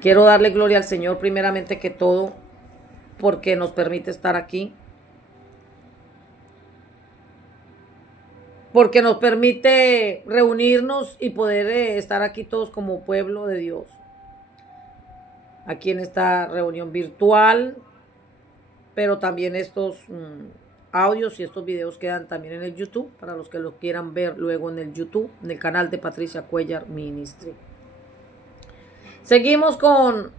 Quiero darle gloria al Señor primeramente que todo, porque nos permite estar aquí, porque nos permite reunirnos y poder estar aquí todos como pueblo de Dios. Aquí en esta reunión virtual, pero también estos audios y estos videos quedan también en el YouTube, para los que los quieran ver luego en el YouTube, en el canal de Patricia Cuellar Ministry. Seguimos con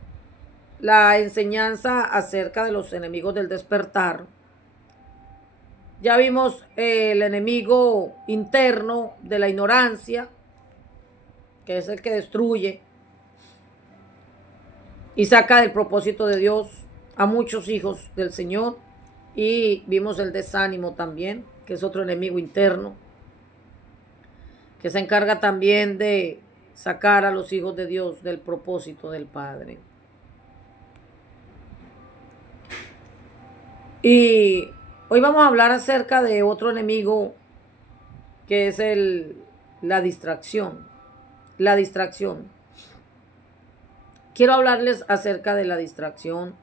la enseñanza acerca de los enemigos del despertar. Ya vimos el enemigo interno de la ignorancia, que es el que destruye y saca del propósito de Dios a muchos hijos del Señor. Y vimos el desánimo también, que es otro enemigo interno, que se encarga también de sacar a los hijos de Dios del propósito del Padre. Y hoy vamos a hablar acerca de otro enemigo, que es la distracción. La distracción. Quiero hablarles acerca de la distracción,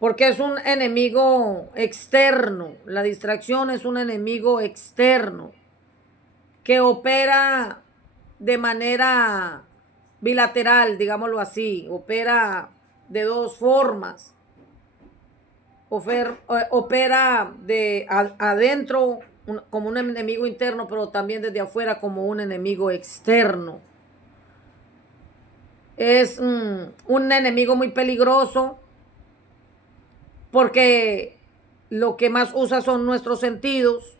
porque es un enemigo externo. La distracción es un enemigo externo que opera de manera bilateral, digámoslo así. Opera de dos formas. Opera de adentro como un enemigo interno, pero también desde afuera como un enemigo externo. Es un enemigo muy peligroso, porque lo que más usa son nuestros sentidos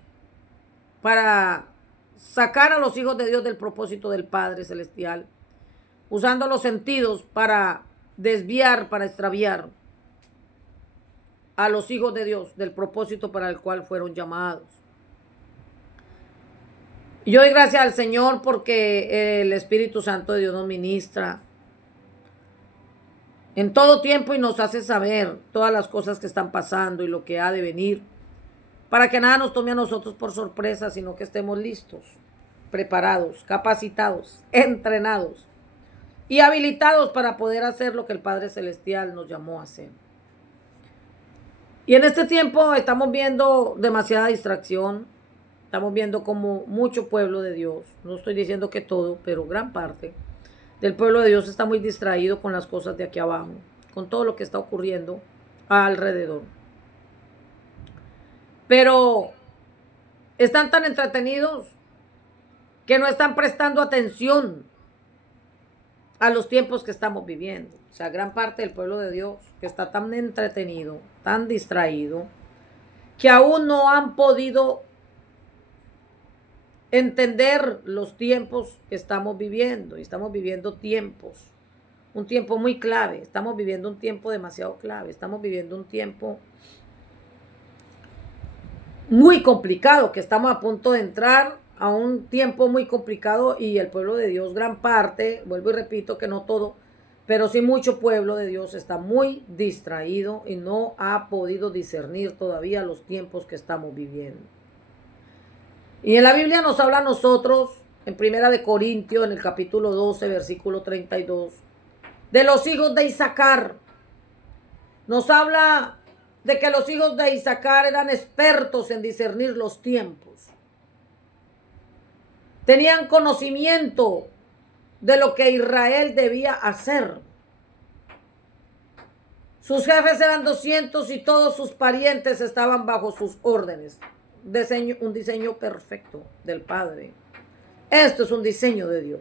para sacar a los hijos de Dios del propósito del Padre Celestial, usando los sentidos para desviar, para extraviar a los hijos de Dios del propósito para el cual fueron llamados. Y yo doy gracias al Señor porque el Espíritu Santo de Dios nos ministra en todo tiempo y nos hace saber todas las cosas que están pasando y lo que ha de venir, para que nada nos tome a nosotros por sorpresa, sino que estemos listos, preparados, capacitados, entrenados y habilitados para poder hacer lo que el Padre Celestial nos llamó a hacer. Y en este tiempo estamos viendo demasiada distracción. Estamos viendo como mucho pueblo de Dios, no estoy diciendo que todo, pero gran parte del pueblo de Dios está muy distraído con las cosas de aquí abajo, con todo lo que está ocurriendo alrededor. Pero están tan entretenidos que no están prestando atención a los tiempos que estamos viviendo. O sea, gran parte del pueblo de Dios que está tan entretenido, tan distraído, que aún no han podido entender los tiempos que estamos viviendo. Y estamos viviendo tiempos, un tiempo muy clave. Estamos viviendo un tiempo demasiado clave. Estamos viviendo un tiempo muy complicado, que estamos a punto de entrar a un tiempo muy complicado, y el pueblo de Dios, gran parte, vuelvo y repito que no todo, pero sí mucho pueblo de Dios está muy distraído y no ha podido discernir todavía los tiempos que estamos viviendo. Y en la Biblia nos habla a nosotros, en Primera de Corintios, en el capítulo 12, versículo 32, de los hijos de Isaacar. Nos habla de que los hijos de Isaacar eran expertos en discernir los tiempos. Tenían conocimiento de lo que Israel debía hacer. Sus jefes eran 200 y todos sus parientes estaban bajo sus órdenes. Un diseño perfecto del Padre. Esto es un diseño de Dios.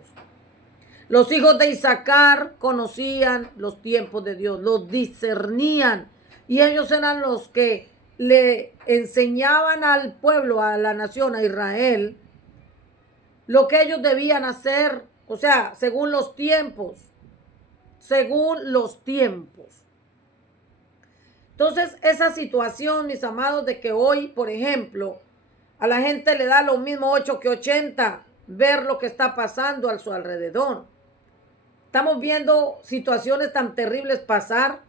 Los hijos de Isaacar conocían los tiempos de Dios, los discernían, y ellos eran los que le enseñaban al pueblo, a la nación, a Israel, lo que ellos debían hacer, o sea, según los tiempos, según los tiempos. Entonces, esa situación, mis amados, de que hoy, por ejemplo, a la gente le da lo mismo 8 que 80 ver lo que está pasando a su alrededor. Estamos viendo situaciones tan terribles pasar.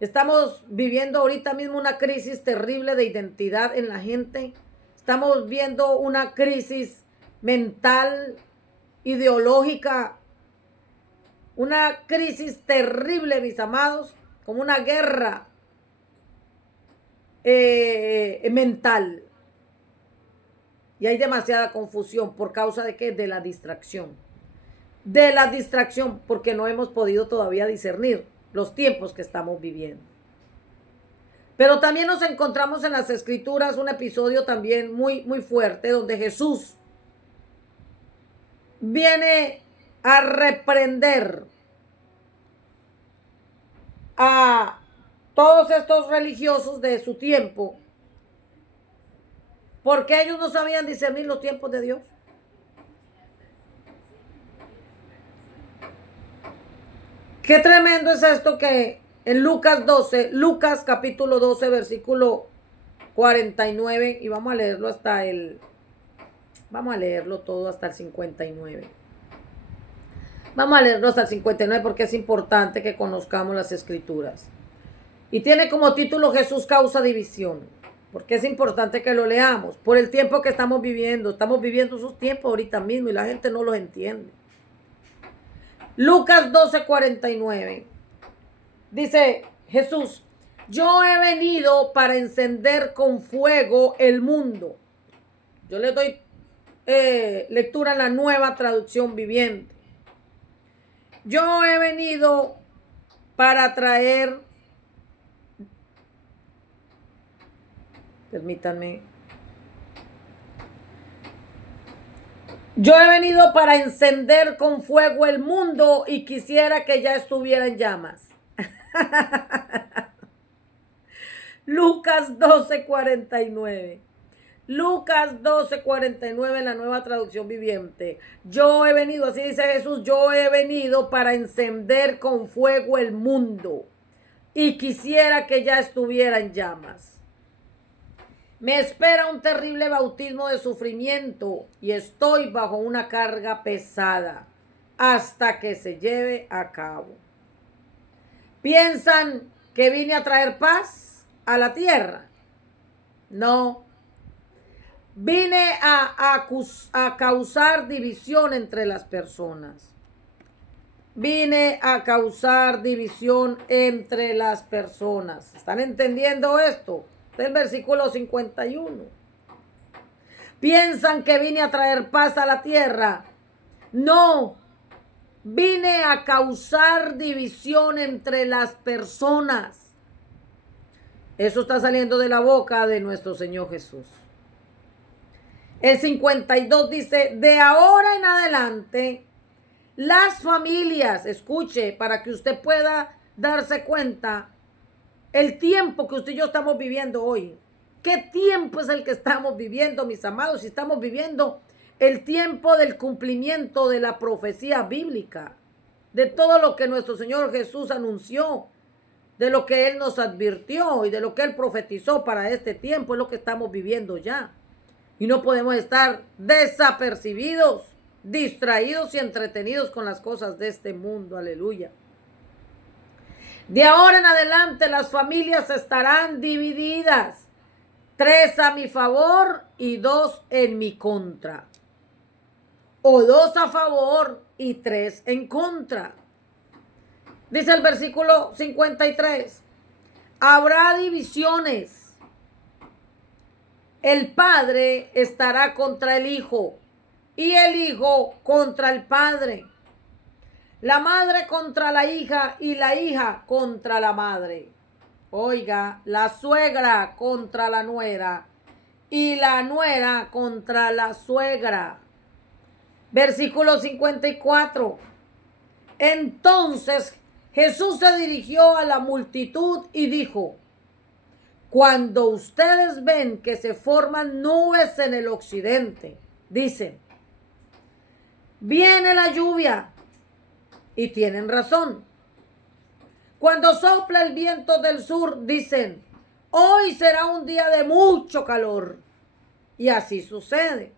Estamos viviendo ahorita mismo una crisis terrible de identidad en la gente. Estamos viendo una crisis mental, ideológica, una crisis terrible, mis amados, como una guerra mental. Y hay demasiada confusión. ¿Por causa de qué? De la distracción. De la distracción, porque no hemos podido todavía discernir los tiempos que estamos viviendo. Pero también nos encontramos en las Escrituras un episodio también muy, muy fuerte, donde Jesús viene a reprender a todos estos religiosos de su tiempo, porque ellos no sabían discernir los tiempos de Dios. Qué tremendo es esto que en Lucas capítulo 12, versículo 49, y vamos a leerlo todo hasta el 59. Vamos a leerlo hasta el 59 porque es importante que conozcamos las Escrituras. Y tiene como título Jesús causa división. Porque es importante que lo leamos. Por el tiempo que estamos viviendo. Estamos viviendo esos tiempos ahorita mismo y la gente no los entiende. Lucas 12:49. Dice Jesús: yo he venido para encender con fuego el mundo. Yo le doy lectura en la Nueva Traducción Viviente. Yo he venido para traer, permítanme, yo he venido para encender con fuego el mundo y quisiera que ya estuviera en llamas. Lucas 12:49. Lucas 12:49 en la Nueva Traducción Viviente. Yo he venido, así dice Jesús, yo he venido para encender con fuego el mundo y quisiera que ya estuviera en llamas. Me espera un terrible bautismo de sufrimiento y estoy bajo una carga pesada hasta que se lleve a cabo. ¿Piensan que vine a traer paz a la tierra? No. Vine a causar división entre las personas. Vine a causar división entre las personas. ¿Están entendiendo esto? Del versículo 51. ¿Piensan que vine a traer paz a la tierra? No. Vine a causar división entre las personas. Eso está saliendo de la boca de nuestro Señor Jesús. El 52 dice: de ahora en adelante, las familias, escuche, para que usted pueda darse cuenta el tiempo que usted y yo estamos viviendo hoy. ¿Qué tiempo es el que estamos viviendo, mis amados? Si estamos viviendo el tiempo del cumplimiento de la profecía bíblica, de todo lo que nuestro Señor Jesús anunció, de lo que Él nos advirtió y de lo que Él profetizó para este tiempo, es lo que estamos viviendo ya. Y no podemos estar desapercibidos, distraídos y entretenidos con las cosas de este mundo. Aleluya. De ahora en adelante las familias estarán divididas. 3 a mi favor y 2 en mi contra. O 2 a favor y 3 en contra. Dice el versículo 53. Habrá divisiones. El padre estará contra el hijo y el hijo contra el padre. La madre contra la hija y la hija contra la madre. Oiga, la suegra contra la nuera y la nuera contra la suegra. Versículo 54. Entonces Jesús se dirigió a la multitud y dijo: cuando ustedes ven que se forman nubes en el occidente, dicen: viene la lluvia. Y tienen razón. Cuando sopla el viento del sur, dicen: hoy será un día de mucho calor. Y así sucede.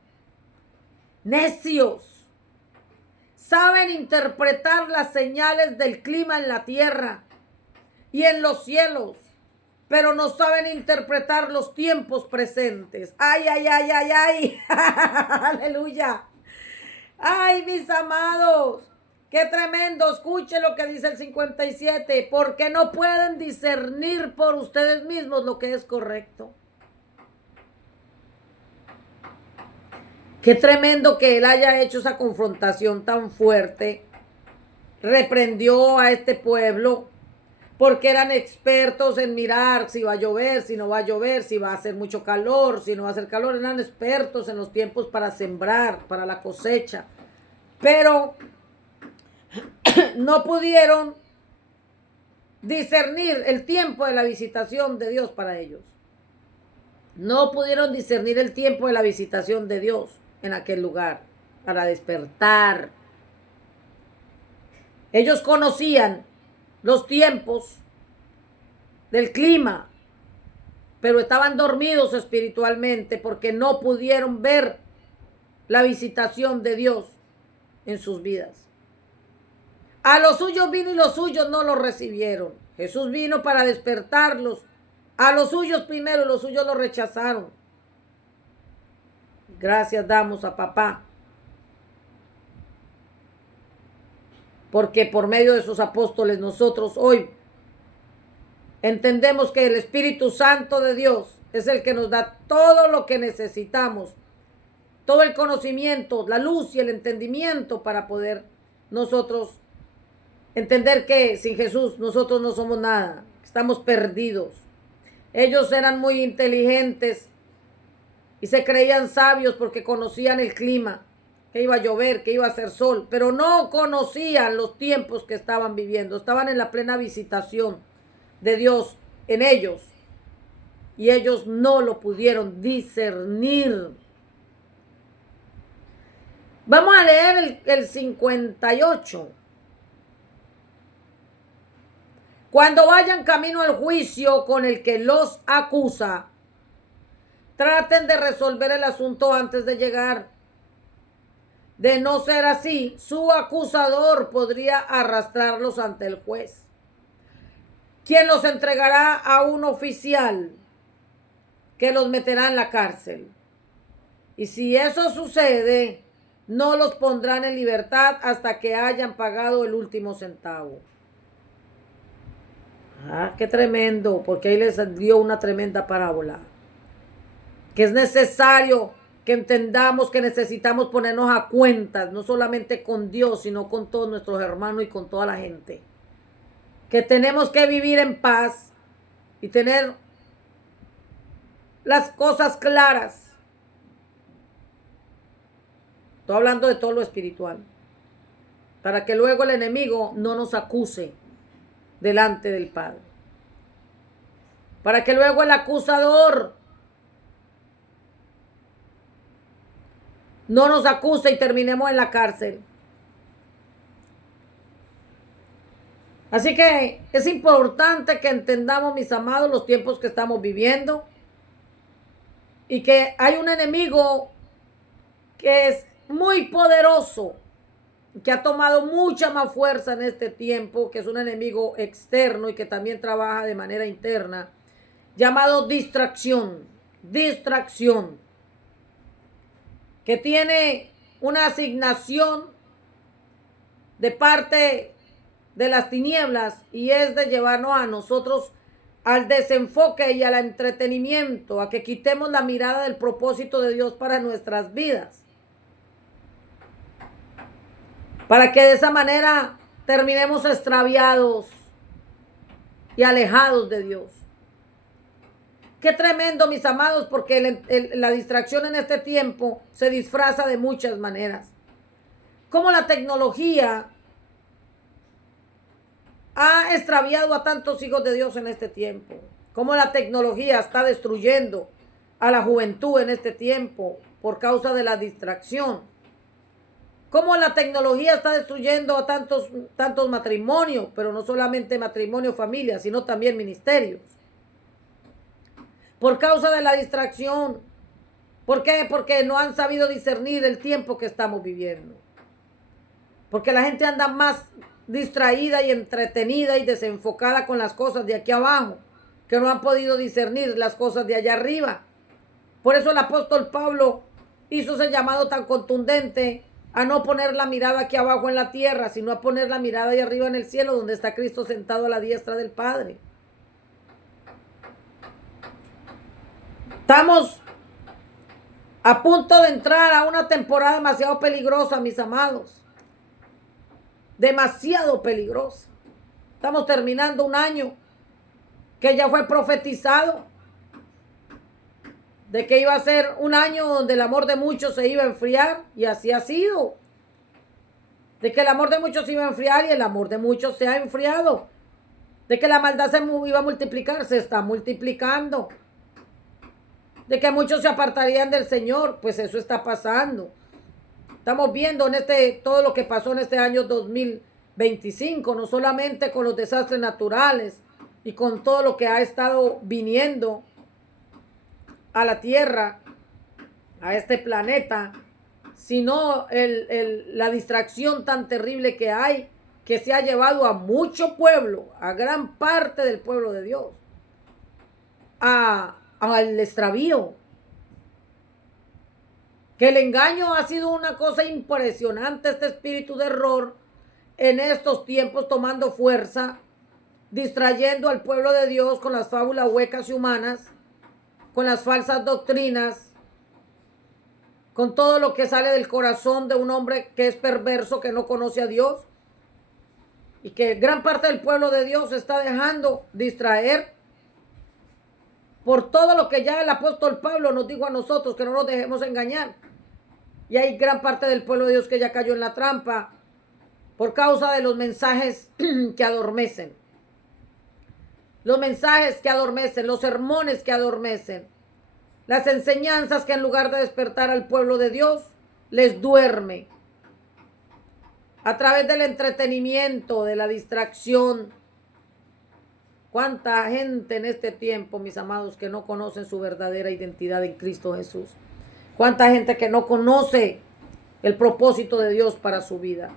Necios. Saben interpretar las señales del clima en la tierra y en los cielos, pero no saben interpretar los tiempos presentes. Ay, ay, ay, ay, ay. Aleluya. Ay, mis amados. Qué tremendo, escuche lo que dice el 57, porque no pueden discernir por ustedes mismos lo que es correcto. Qué tremendo que él haya hecho esa confrontación tan fuerte. Reprendió a este pueblo porque eran expertos en mirar si va a llover, si no va a llover, si va a hacer mucho calor, si no va a hacer calor. Eran expertos en los tiempos para sembrar, para la cosecha. Pero no pudieron discernir el tiempo de la visitación de Dios para ellos. No pudieron discernir el tiempo de la visitación de Dios en aquel lugar para despertar. Ellos conocían los tiempos del clima, pero estaban dormidos espiritualmente porque no pudieron ver la visitación de Dios en sus vidas. A los suyos vino y los suyos no lo recibieron. Jesús vino para despertarlos. A los suyos primero, los suyos lo rechazaron. Gracias damos a papá, porque por medio de sus apóstoles nosotros hoy entendemos que el Espíritu Santo de Dios es el que nos da todo lo que necesitamos, todo el conocimiento, la luz y el entendimiento para poder nosotros entender que sin Jesús nosotros no somos nada, estamos perdidos. Ellos eran muy inteligentes y se creían sabios porque conocían el clima, que iba a llover, que iba a hacer sol, pero no conocían los tiempos que estaban viviendo. Estaban en la plena visitación de Dios en ellos y ellos no lo pudieron discernir. Vamos a leer el 58. Cuando vayan camino al juicio con el que los acusa, traten de resolver el asunto antes de llegar. De no ser así, su acusador podría arrastrarlos ante el juez, quien los entregará a un oficial que los meterá en la cárcel. Y si eso sucede, no los pondrán en libertad hasta que hayan pagado el último centavo. Ah, qué tremendo, porque ahí les dio una tremenda parábola. Que es necesario que entendamos que necesitamos ponernos a cuentas, no solamente con Dios, sino con todos nuestros hermanos y con toda la gente. Que tenemos que vivir en paz y tener las cosas claras. Estoy hablando de todo lo espiritual. Para que luego el enemigo no nos acuse delante del Padre. Para que luego el acusador no nos acuse y terminemos en la cárcel. Así que es importante que entendamos, mis amados, los tiempos que estamos viviendo y que hay un enemigo que es muy poderoso, que ha tomado mucha más fuerza en este tiempo, que es un enemigo externo y que también trabaja de manera interna, llamado distracción, que tiene una asignación de parte de las tinieblas y es de llevarnos a nosotros al desenfoque y al entretenimiento, a que quitemos la mirada del propósito de Dios para nuestras vidas, para que de esa manera terminemos extraviados y alejados de Dios. Qué tremendo, mis amados, porque la distracción en este tiempo se disfraza de muchas maneras. Como la tecnología ha extraviado a tantos hijos de Dios en este tiempo. Como la tecnología está destruyendo a la juventud en este tiempo por causa de la distracción. Cómo la tecnología está destruyendo a tantos matrimonios, pero no solamente matrimonio, familia, sino también ministerios. Por causa de la distracción. ¿Por qué? Porque no han sabido discernir el tiempo que estamos viviendo. Porque la gente anda más distraída y entretenida y desenfocada con las cosas de aquí abajo, que no han podido discernir las cosas de allá arriba. Por eso el apóstol Pablo hizo ese llamado tan contundente a no poner la mirada aquí abajo en la tierra, sino a poner la mirada ahí arriba en el cielo, donde está Cristo sentado a la diestra del Padre. Estamos a punto de entrar a una temporada demasiado peligrosa, mis amados. Demasiado peligrosa. Estamos terminando un año que ya fue profetizado de que iba a ser un año donde el amor de muchos se iba a enfriar, y así ha sido. De que el amor de muchos se iba a enfriar, y el amor de muchos se ha enfriado. De que la maldad se iba a multiplicar, se está multiplicando. De que muchos se apartarían del Señor, pues eso está pasando. Estamos viendo en todo lo que pasó en este año 2025, no solamente con los desastres naturales y con todo lo que ha estado viniendo a la tierra, a este planeta, sino la distracción tan terrible que hay, que se ha llevado a mucho pueblo, a gran parte del pueblo de Dios, al extravío. Que el engaño ha sido una cosa impresionante, este espíritu de error en estos tiempos tomando fuerza, distrayendo al pueblo de Dios con las fábulas huecas y humanas, con las falsas doctrinas, con todo lo que sale del corazón de un hombre que es perverso, que no conoce a Dios, y que gran parte del pueblo de Dios se está dejando distraer por todo lo que ya el apóstol Pablo nos dijo a nosotros, que no nos dejemos engañar. Y hay gran parte del pueblo de Dios que ya cayó en la trampa por causa de los mensajes que adormecen. Los mensajes que adormecen, los sermones que adormecen, las enseñanzas que en lugar de despertar al pueblo de Dios, les duerme. A través del entretenimiento, de la distracción. Cuánta gente en este tiempo, mis amados, que no conocen su verdadera identidad en Cristo Jesús. Cuánta gente que no conoce el propósito de Dios para su vida.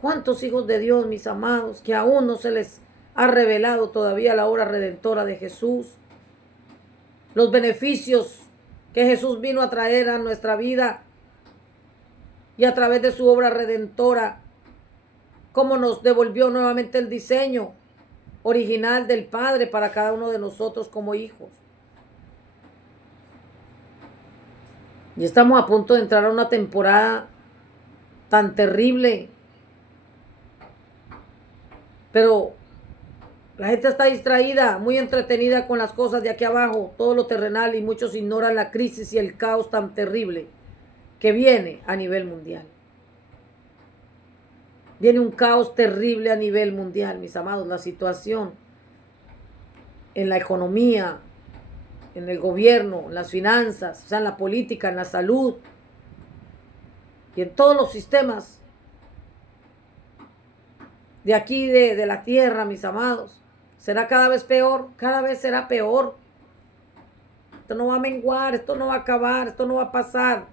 Cuántos hijos de Dios, mis amados, que aún no se les ha revelado todavía la obra redentora de Jesús. Los beneficios que Jesús vino a traer a nuestra vida y a través de su obra redentora, cómo nos devolvió nuevamente el diseño original del Padre para cada uno de nosotros como hijos. Y estamos a punto de entrar a una temporada tan terrible. Pero la gente está distraída, muy entretenida con las cosas de aquí abajo, todo lo terrenal, y muchos ignoran la crisis y el caos tan terrible que viene a nivel mundial. Viene un caos terrible a nivel mundial, mis amados. La situación en la economía, en el gobierno, en las finanzas, o sea, en la política, en la salud y en todos los sistemas de aquí de la tierra, mis amados, será cada vez peor, cada vez será peor. Esto no va a menguar, esto no va a acabar, esto no va a pasar.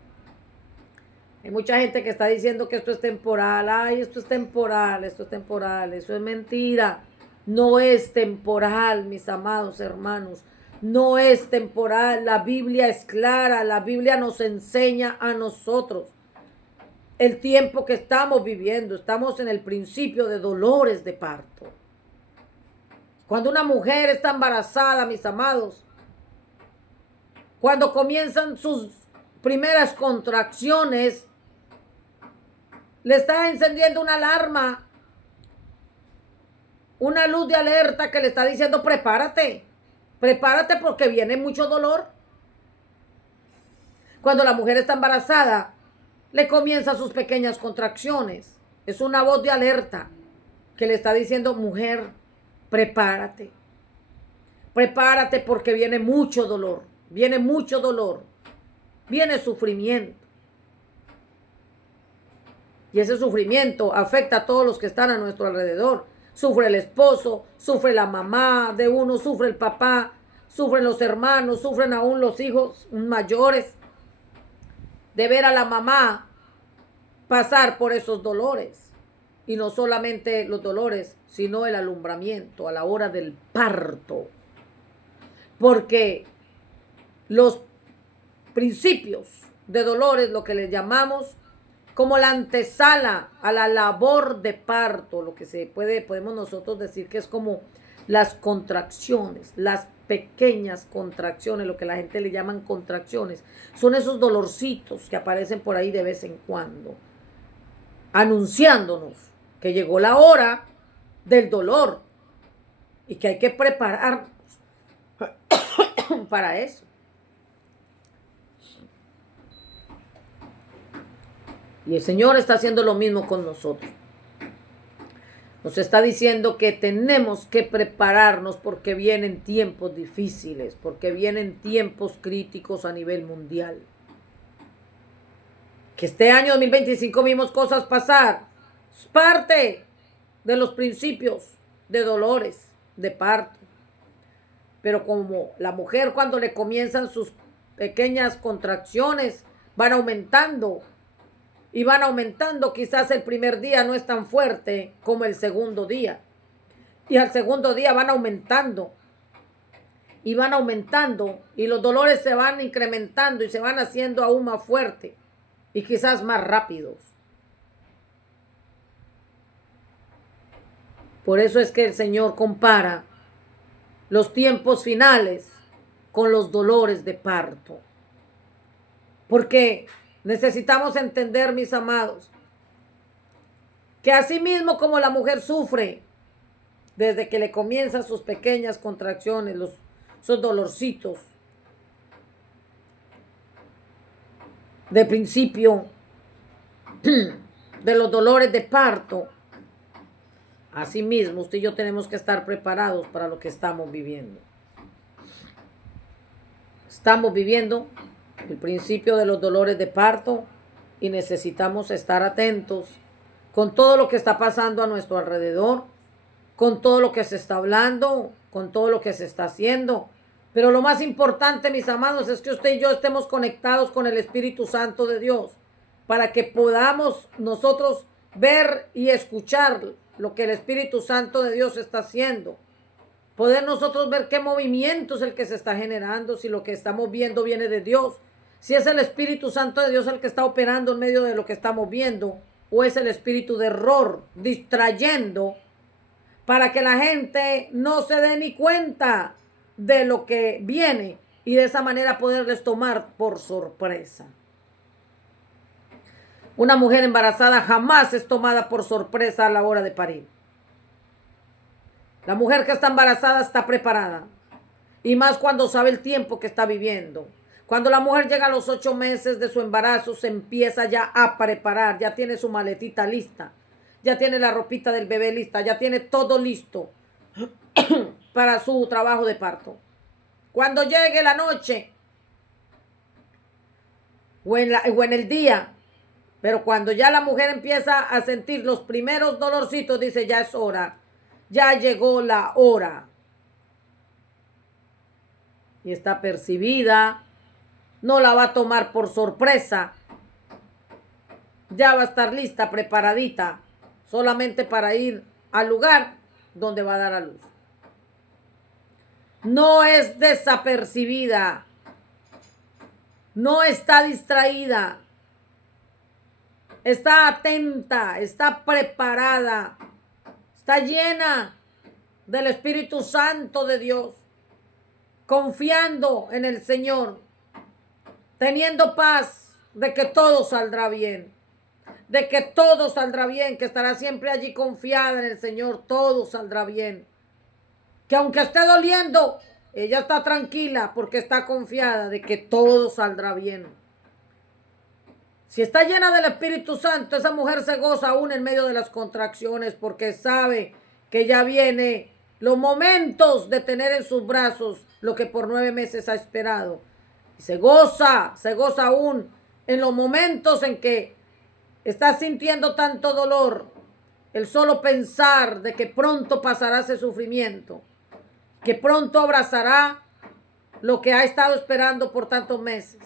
Hay mucha gente que está diciendo que esto es temporal. Ay, esto es temporal, esto es temporal. Eso es mentira. No es temporal, mis amados hermanos. No es temporal. La Biblia es clara. La Biblia nos enseña a nosotros el tiempo que estamos viviendo. Estamos en el principio de dolores de parto. Cuando una mujer está embarazada, mis amados, cuando comienzan sus primeras contracciones, le está encendiendo una alarma, una luz de alerta que le está diciendo: prepárate, prepárate porque viene mucho dolor. Cuando la mujer está embarazada, le comienzan sus pequeñas contracciones. Es una voz de alerta que le está diciendo: mujer, prepárate. Prepárate porque viene mucho dolor, viene mucho dolor, viene sufrimiento. Y ese sufrimiento afecta a todos los que están a nuestro alrededor. Sufre el esposo, sufre la mamá de uno, sufre el papá, sufren los hermanos, sufren aún los hijos mayores. De ver a la mamá pasar por esos dolores. Y no solamente los dolores, sino el alumbramiento a la hora del parto. Porque los principios de dolores, lo que le llamamos, como la antesala a la labor de parto, lo que podemos nosotros decir que es como las contracciones, las pequeñas contracciones, lo que la gente le llaman contracciones, son esos dolorcitos que aparecen por ahí de vez en cuando, anunciándonos que llegó la hora del dolor y que hay que prepararnos para eso. Y el Señor está haciendo lo mismo con nosotros. Nos está diciendo que tenemos que prepararnos porque vienen tiempos difíciles, porque vienen tiempos críticos a nivel mundial. Que este año 2025 vimos cosas pasar. Es parte de los principios de dolores, de parto. Pero como la mujer cuando le comienzan sus pequeñas contracciones, van aumentando. Y van aumentando, quizás el primer día no es tan fuerte como el segundo día. Y al segundo día van aumentando. Y van aumentando. Y los dolores se van incrementando y se van haciendo aún más fuertes. Y quizás más rápidos. Por eso es que el Señor compara los tiempos finales con los dolores de parto. Porque necesitamos entender, mis amados, que así mismo como la mujer sufre desde que le comienzan sus pequeñas contracciones, esos dolorcitos de principio de los dolores de parto, así mismo usted y yo tenemos que estar preparados para lo que estamos viviendo. Estamos viviendo el principio de los dolores de parto y necesitamos estar atentos con todo lo que está pasando a nuestro alrededor, con todo lo que se está hablando, con todo lo que se está haciendo. Pero lo más importante, mis amados, es que usted y yo estemos conectados con el Espíritu Santo de Dios para que podamos nosotros ver y escuchar lo que el Espíritu Santo de Dios está haciendo. Poder nosotros ver qué movimiento es el que se está generando, si lo que estamos viendo viene de Dios, si es el Espíritu Santo de Dios el que está operando en medio de lo que estamos viendo, o es el espíritu de error distrayendo para que la gente no se dé ni cuenta de lo que viene y de esa manera poderles tomar por sorpresa. Una mujer embarazada jamás es tomada por sorpresa a la hora de parir. La mujer que está embarazada está preparada. Y más cuando sabe el tiempo que está viviendo. Cuando la mujer llega a los 8 meses de su embarazo, se empieza ya a preparar. Ya tiene su maletita lista. Ya tiene la ropita del bebé lista. Ya tiene todo listo para su trabajo de parto. Cuando llegue la noche o en el día, pero cuando ya la mujer empieza a sentir los primeros dolorcitos, dice, ya es hora. Ya llegó la hora. Y está percibida. No la va a tomar por sorpresa. Ya va a estar lista, preparadita, solamente para ir al lugar donde va a dar a luz. No es desapercibida. No está distraída. Está atenta, está preparada. Está llena del Espíritu Santo de Dios, confiando en el Señor, teniendo paz de que todo saldrá bien, de que todo saldrá bien, que estará siempre allí confiada en el Señor, todo saldrá bien. Que aunque esté doliendo, ella está tranquila porque está confiada de que todo saldrá bien. Si está llena del Espíritu Santo, esa mujer se goza aún en medio de las contracciones porque sabe que ya viene los momentos de tener en sus brazos lo que por 9 meses ha esperado. Y se goza aún en los momentos en que está sintiendo tanto dolor. El solo pensar de que pronto pasará ese sufrimiento, que pronto abrazará lo que ha estado esperando por tantos meses.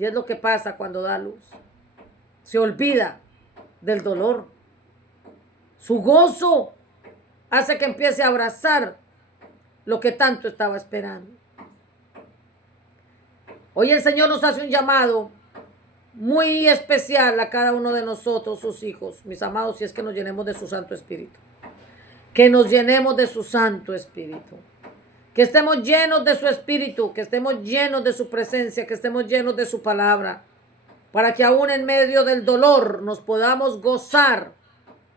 Y es lo que pasa cuando da luz. Se olvida del dolor. Su gozo hace que empiece a abrazar lo que tanto estaba esperando. Hoy el Señor nos hace un llamado muy especial a cada uno de nosotros, sus hijos, mis amados, si es que nos llenemos de su Santo Espíritu. Que nos llenemos de su Santo Espíritu. Que estemos llenos de su Espíritu, que estemos llenos de su presencia, que estemos llenos de su palabra, para que aún en medio del dolor nos podamos gozar,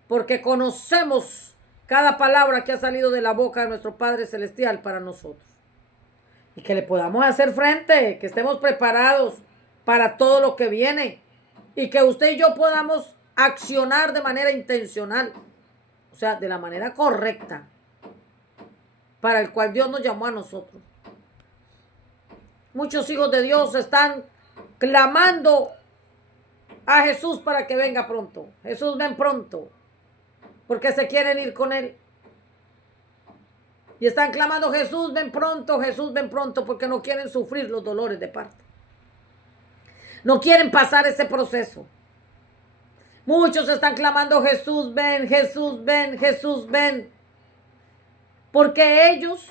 porque conocemos cada palabra que ha salido de la boca de nuestro Padre Celestial para nosotros. Y que le podamos hacer frente, que estemos preparados para todo lo que viene, y que usted y yo podamos accionar de manera intencional, o sea, de la manera correcta, para el cual Dios nos llamó a nosotros. Muchos hijos de Dios están clamando a Jesús para que venga pronto. Jesús, ven pronto, porque se quieren ir con Él. Y están clamando, Jesús, ven pronto, porque no quieren sufrir los dolores de parto. No quieren pasar ese proceso. Muchos están clamando, Jesús, ven, Jesús, ven, Jesús, ven. Porque ellos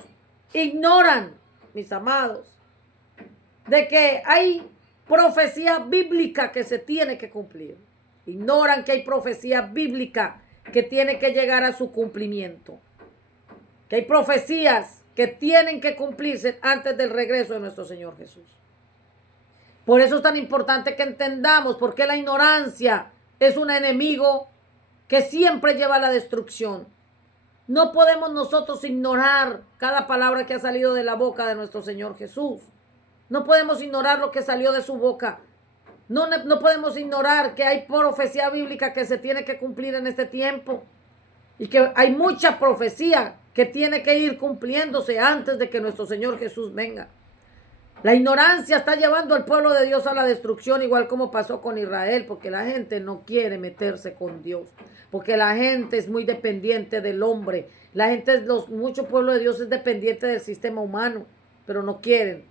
ignoran, mis amados, de que hay profecía bíblica que se tiene que cumplir. Ignoran que hay profecía bíblica que tiene que llegar a su cumplimiento. Que hay profecías que tienen que cumplirse antes del regreso de nuestro Señor Jesús. Por eso es tan importante que entendamos por qué la ignorancia es un enemigo que siempre lleva a la destrucción. No podemos nosotros ignorar cada palabra que ha salido de la boca de nuestro Señor Jesús. No podemos ignorar lo que salió de su boca. No podemos ignorar que hay profecía bíblica que se tiene que cumplir en este tiempo. Y que hay mucha profecía que tiene que ir cumpliéndose antes de que nuestro Señor Jesús venga. La ignorancia está llevando al pueblo de Dios a la destrucción, igual como pasó con Israel, porque la gente no quiere meterse con Dios, porque la gente es muy dependiente del hombre. La gente, mucho pueblo de Dios es dependiente del sistema humano, pero no quieren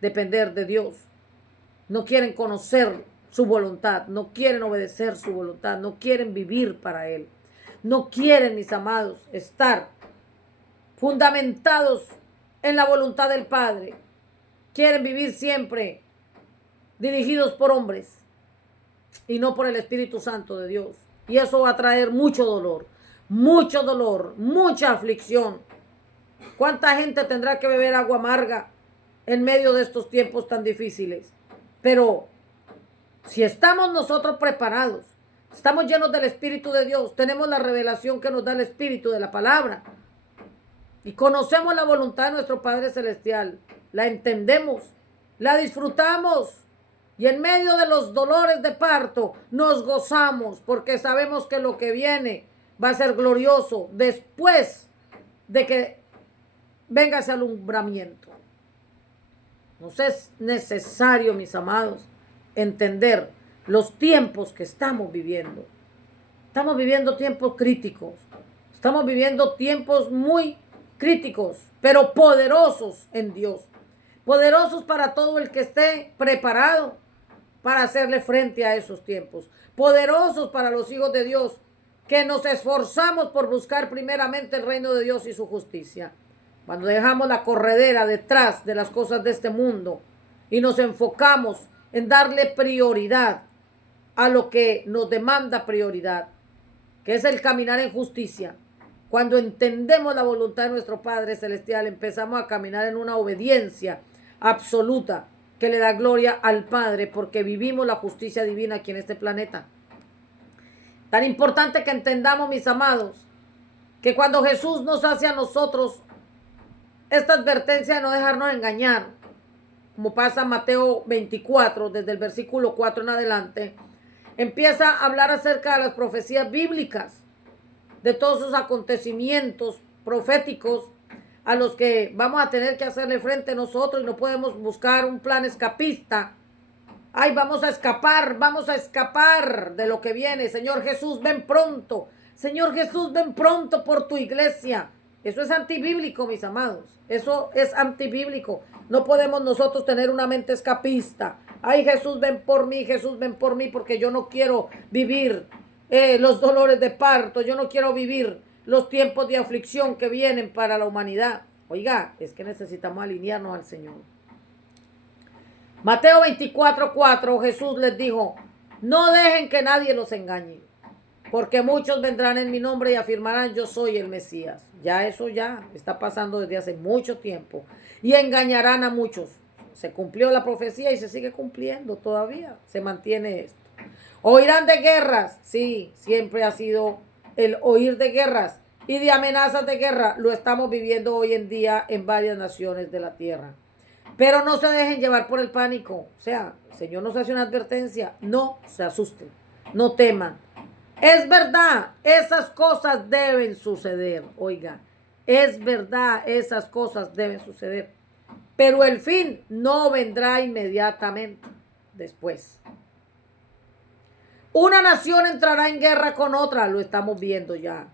depender de Dios. No quieren conocer su voluntad, no quieren obedecer su voluntad, no quieren vivir para Él. No quieren, mis amados, estar fundamentados en la voluntad del Padre. Quieren vivir siempre dirigidos por hombres y no por el Espíritu Santo de Dios. Y eso va a traer mucho dolor, mucha aflicción. ¿Cuánta gente tendrá que beber agua amarga en medio de estos tiempos tan difíciles? Pero si estamos nosotros preparados, estamos llenos del Espíritu de Dios, tenemos la revelación que nos da el Espíritu de la palabra y conocemos la voluntad de nuestro Padre Celestial, la entendemos, la disfrutamos y en medio de los dolores de parto nos gozamos porque sabemos que lo que viene va a ser glorioso después de que venga ese alumbramiento. Nos es necesario, mis amados, entender los tiempos que estamos viviendo. Estamos viviendo tiempos críticos. Estamos viviendo tiempos muy críticos, pero poderosos en Dios. Poderosos para todo el que esté preparado para hacerle frente a esos tiempos. Poderosos para los hijos de Dios que nos esforzamos por buscar primeramente el reino de Dios y su justicia. Cuando dejamos la corredera detrás de las cosas de este mundo y nos enfocamos en darle prioridad a lo que nos demanda prioridad, que es el caminar en justicia. Cuando entendemos la voluntad de nuestro Padre Celestial, empezamos a caminar en una obediencia absoluta que le da gloria al Padre, porque vivimos la justicia divina aquí en este planeta. Tan importante que entendamos, mis amados, que cuando Jesús nos hace a nosotros esta advertencia de no dejarnos engañar, como pasa en Mateo 24, desde el versículo 4 en adelante, empieza a hablar acerca de las profecías bíblicas, de todos esos acontecimientos proféticos a los que vamos a tener que hacerle frente nosotros y no podemos buscar un plan escapista. Ay, vamos a escapar de lo que viene. Señor Jesús, ven pronto. Señor Jesús, ven pronto por tu iglesia. Eso es antibíblico, mis amados. Eso es antibíblico. No podemos nosotros tener una mente escapista. Ay, Jesús, ven por mí, porque yo no quiero vivir los dolores de parto. Yo no quiero vivir los tiempos de aflicción que vienen para la humanidad. Oiga, es que necesitamos alinearnos al Señor. Mateo 24:4, Jesús les dijo, no dejen que nadie los engañe, porque muchos vendrán en mi nombre y afirmarán yo soy el Mesías. Ya eso ya está pasando desde hace mucho tiempo. Y engañarán a muchos. Se cumplió la profecía y se sigue cumpliendo todavía. Se mantiene esto. Oirán de guerras. Sí, siempre ha sido el oír de guerras y de amenazas de guerra. Lo estamos viviendo hoy en día en varias naciones de la tierra. Pero no se dejen llevar por el pánico. O sea, el Señor nos hace una advertencia. No se asusten. No teman. Es verdad, esas cosas deben suceder. Oiga, es verdad, esas cosas deben suceder. Pero el fin no vendrá inmediatamente después. Una nación entrará en guerra con otra, lo estamos viendo ya.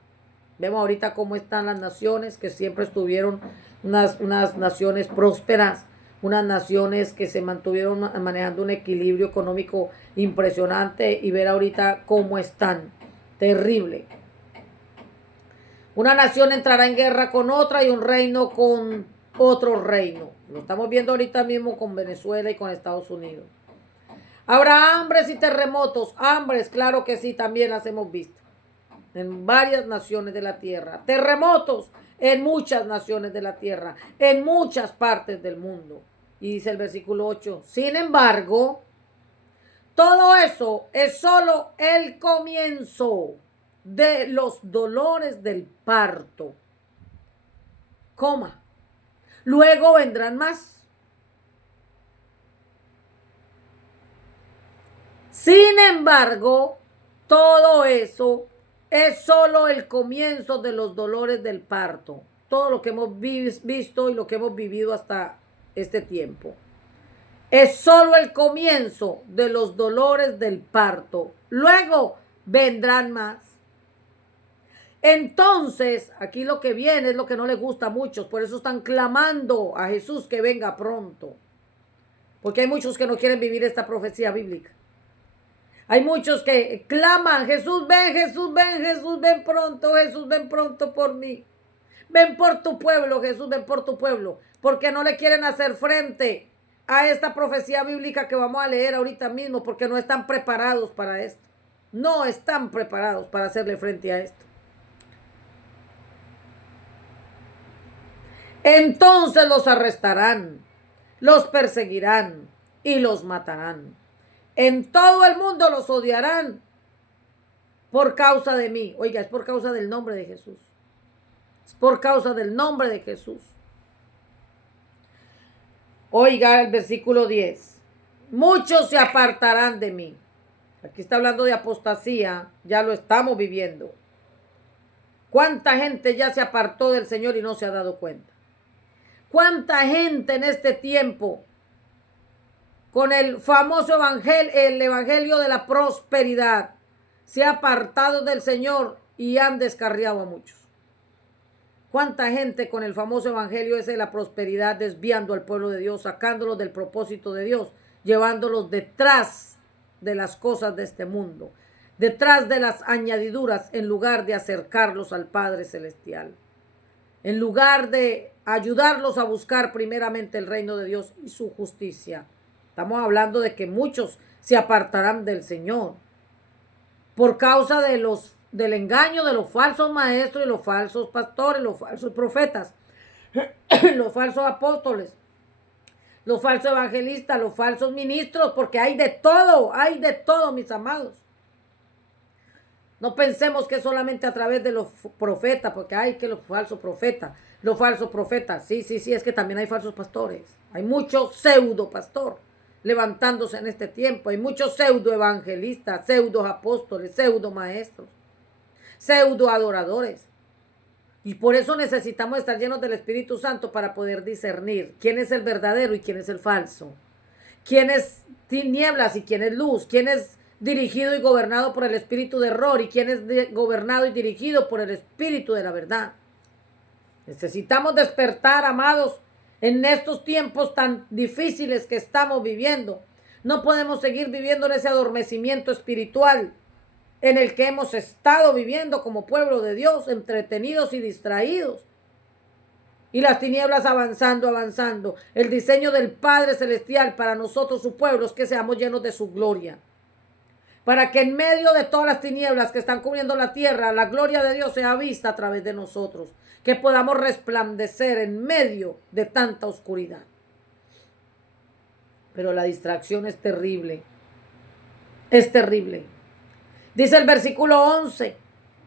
Vemos ahorita cómo están las naciones que siempre estuvieron unas naciones prósperas, unas naciones que se mantuvieron manejando un equilibrio económico impresionante y ver ahorita cómo están. Terrible. Una nación entrará en guerra con otra y un reino con otro reino. Lo estamos viendo ahorita mismo con Venezuela y con Estados Unidos. Habrá hambres y terremotos. Hambres, claro que sí, también las hemos visto en varias naciones de la tierra. Terremotos en muchas naciones de la tierra, en muchas partes del mundo. Y dice el versículo 8, sin embargo, todo eso es solo el comienzo de los dolores del parto. Coma. Luego vendrán más. Sin embargo, todo eso es solo el comienzo de los dolores del parto. Todo lo que hemos visto y lo que hemos vivido hasta este tiempo. Es solo el comienzo de los dolores del parto. Luego vendrán más. Entonces, aquí lo que viene es lo que no les gusta a muchos. Por eso están clamando a Jesús que venga pronto. Porque hay muchos que no quieren vivir esta profecía bíblica. Hay muchos que claman, Jesús ven, Jesús ven, Jesús ven pronto por mí. Ven por tu pueblo, Jesús, ven por tu pueblo. Porque no le quieren hacer frente a esta profecía bíblica que vamos a leer ahorita mismo, porque no están preparados para esto. No están preparados para hacerle frente a esto. Entonces los arrestarán, los perseguirán y los matarán. En todo el mundo los odiarán por causa de mí. Oiga, es por causa del nombre de Jesús. Es por causa del nombre de Jesús. Oiga el versículo 10. Muchos se apartarán de mí. Aquí está hablando de apostasía. Ya lo estamos viviendo. ¿Cuánta gente ya se apartó del Señor y no se ha dado cuenta? ¿Cuánta gente en este tiempo con el famoso evangelio, el evangelio de la prosperidad, se ha apartado del Señor y han descarriado a muchos? ¿Cuánta gente con el famoso evangelio ese de la prosperidad desviando al pueblo de Dios, sacándolos del propósito de Dios, llevándolos detrás de las cosas de este mundo, detrás de las añadiduras, en lugar de acercarlos al Padre Celestial, en lugar de ayudarlos a buscar primeramente el reino de Dios y su justicia? Estamos hablando de que muchos se apartarán del Señor por causa del engaño de los falsos maestros y los falsos pastores, los falsos profetas, los falsos apóstoles, los falsos evangelistas, los falsos ministros, porque hay de todo, mis amados. No pensemos que solamente a través de los profetas, porque hay que los falsos profetas, sí, es que también hay falsos pastores. Hay mucho pseudo pastor levantándose en este tiempo. Hay muchos pseudo evangelistas, pseudo apóstoles, pseudo maestros, pseudo adoradores. Y por eso necesitamos estar llenos del Espíritu Santo para poder discernir quién es el verdadero y quién es el falso, quién es tinieblas y quién es luz, quién es dirigido y gobernado por el espíritu de error y quién es gobernado y dirigido por el espíritu de la verdad. Necesitamos despertar, amados, en estos tiempos tan difíciles que estamos viviendo. No podemos seguir viviendo en ese adormecimiento espiritual en el que hemos estado viviendo como pueblo de Dios, entretenidos y distraídos. Y las tinieblas avanzando, avanzando. El diseño del Padre Celestial para nosotros, su pueblo, es que seamos llenos de su gloria. Para que en medio de todas las tinieblas que están cubriendo la tierra, la gloria de Dios sea vista a través de nosotros. Que podamos resplandecer en medio de tanta oscuridad. Pero la distracción es terrible. Es terrible. Dice el versículo 11.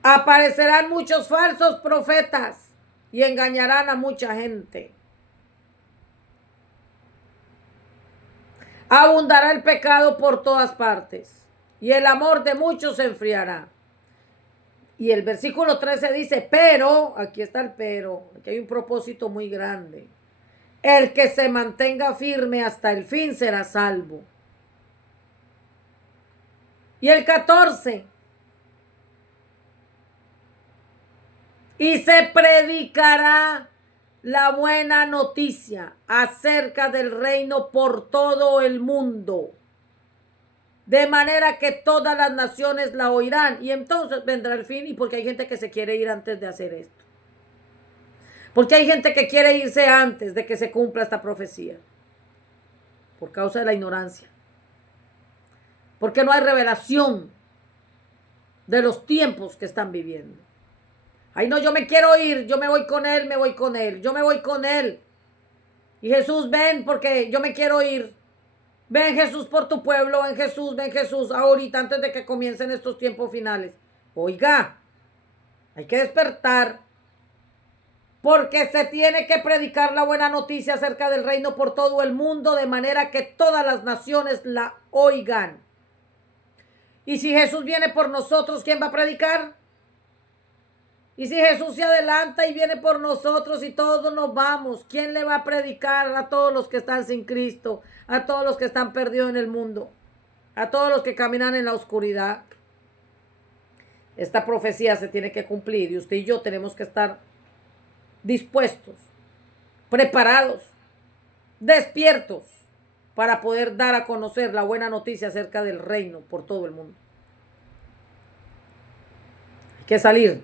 Aparecerán muchos falsos profetas y engañarán a mucha gente. Abundará el pecado por todas partes y el amor de muchos se enfriará. Y el versículo 13 dice, pero, aquí está el pero, aquí hay un propósito muy grande. El que se mantenga firme hasta el fin será salvo. Y el 14. Y se predicará la buena noticia acerca del reino por todo el mundo, de manera que todas las naciones la oirán. Y entonces vendrá el fin, y porque hay gente que se quiere ir antes de hacer esto. Porque hay gente que quiere irse antes de que se cumpla esta profecía. Por causa de la ignorancia. Porque no hay revelación de los tiempos que están viviendo. Ay, no, yo me quiero ir, yo me voy con él, me voy con él, yo me voy con él. Y Jesús, ven porque yo me quiero ir. Ven Jesús por tu pueblo, ven Jesús, ahorita antes de que comiencen estos tiempos finales. Oiga, hay que despertar. Porque se tiene que predicar la buena noticia acerca del reino por todo el mundo, de manera que todas las naciones la oigan. Y si Jesús viene por nosotros, ¿quién va a predicar? Y si Jesús se adelanta y viene por nosotros y todos nos vamos, ¿quién le va a predicar a todos los que están sin Cristo? A todos los que están perdidos en el mundo, a todos los que caminan en la oscuridad. Esta profecía se tiene que cumplir y usted y yo tenemos que estar dispuestos, preparados, despiertos para poder dar a conocer la buena noticia acerca del reino por todo el mundo. Hay que salir